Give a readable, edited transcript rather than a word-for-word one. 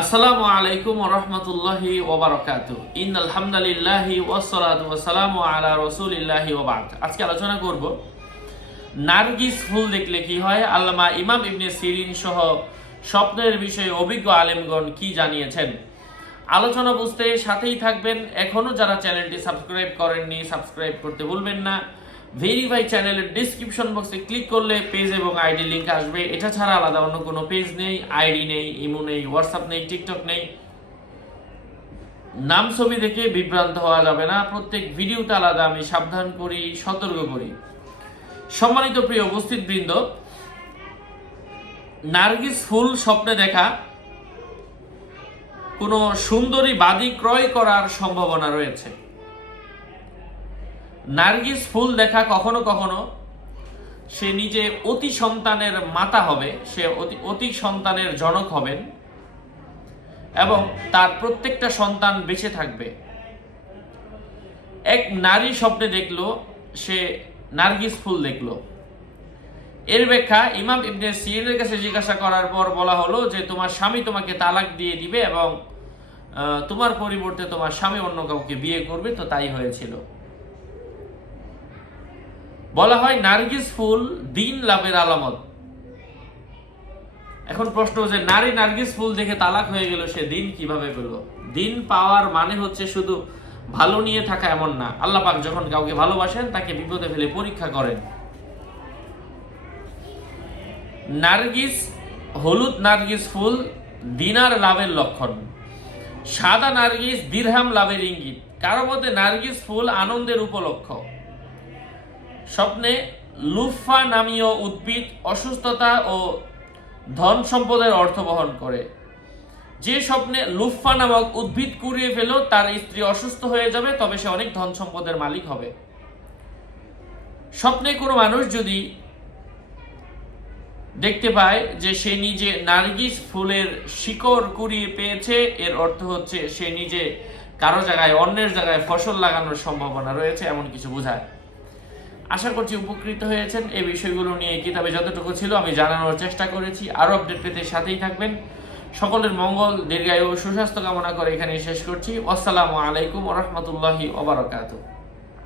আসসালামু আলাইকুম ওয়া রাহমাতুল্লাহি ওয়া বারাকাতুহু। ইন্নাল হামদালিল্লাহি ওয়াসসালাতু ওয়াসসালামু আলা রাসূলিল্লাহি ওয়া বা'দ। আজকে আলোচনা করব নারগিস ফুল দেখলে কি হয়। আল্লামা ইমাম ইবনে সিরিন সহ স্বপ্নের বিষয়ে অভিজ্ঞ আলেমগণ কি জানিয়েছেন। আলোচনা বুঝতে সাথেই থাকবেন। এখনো যারা চ্যানেলটি সাবস্ক্রাইব করেননি সাবস্ক্রাইব করতে ভুলবেন না। ভেরিফাই চ্যানেলের ডেসক্রিপশন বক্সে ক্লিক করলে পেজ এবং আইডি লিংক আসবে। এটা ছাড়া আলাদা অন্য কোনো পেজ নেই, আইডি নেই, ইমো নেই, হোয়াটসঅ্যাপ নেই, টিকটক নেই। নাম ছবি দেখে বিভ্রান্ত হওয়া যাবে না। প্রত্যেক ভিডিওতে আলাদা আমি সাবধান করি, সতর্ক করি। সম্মানিত প্রিয় উপস্থিত বৃন্দ, নারগিস ফুল স্বপ্নে দেখা কোনো সুন্দরী বাদী ক্রয় করার সম্ভাবনা রয়েছে। নারগিস ফুল দেখা কখনো কখনো সে নিজে অতি সন্তানের মাতা হবে, সে অতি সন্তানের জনক হবেন এবং তার প্রত্যেকটা সন্তান বেঁচে থাকবে। এক নারী স্বপ্নে দেখলো সে নারগিস ফুল দেখলো। এর ব্যাখ্যা ইমাম ইবনে সিরিনের কাছে জিজ্ঞাসা করার পর বলা হলো যে তোমার স্বামী তোমাকে তালাক দিয়ে দিবে এবং তোমার পরিবর্তে তোমার স্বামী অন্য কাউকে বিয়ে করবে। তো তাই হয়েছিল। বলা হয় নারগিস ফুল দিন লাভের আলামত। এখন প্রশ্ন যে নারী নারগিস ফুল দেখে তালাক হয়ে গেল, সে দিন কিভাবে পেল? দিন পাওয়ার মানে হচ্ছে শুধু ভালো নিয়ে থাকা এমন না। আল্লাহ পাক যখন কাউকে ভালোবাসেন তাকে বিপদে ফেলে পরীক্ষা করেন। নারগিস, হলুদ নারগিস ফুল দিনার লাভের লক্ষণ। সাদা নারগিস দিরহাম লাভের ইঙ্গিত। কারো মতে নারগিস ফুল আনন্দের উপলক্ষ। স্বপ্নে লুফা নামীয় উদ্ভিদ অসুস্থতা ও ধন সম্পদের অর্থ বহন করে। যে স্বপ্নে লুফা নামক উদ্ভিদ কুড়িয়ে ফেল তার স্ত্রী অসুস্থ হয়ে যাবে, তবে সে অনেক ধন সম্পদের মালিক হবে। স্বপ্নে কোনো মানুষ যদি দেখতে পায় যে সে নিজে নারগিস ফুলের শিকড় কুড়িয়ে পেয়েছে, এর অর্থ হচ্ছে সে নিজে কারো জায়গায় অন্যের জায়গায় ফসল লাগানোর সম্ভাবনা রয়েছে, এমন কিছু বোঝায়। আশা করছি উপকৃত হয়েছেন। এই বিষয়গুলো নিয়ে কিতাবে যতটুকু ছিল আমি জানানোর চেষ্টা করেছি। আরো আপডেট পেতে সাথেই থাকবেন। সকলের মঙ্গল, দীর্ঘায়ু ও সুস্বাস্থ্য কামনা করে এখানে শেষ করছি। আসসালামু আলাইকুম ওয়া রাহমাতুল্লাহি ওয়া বারাকাতুহু।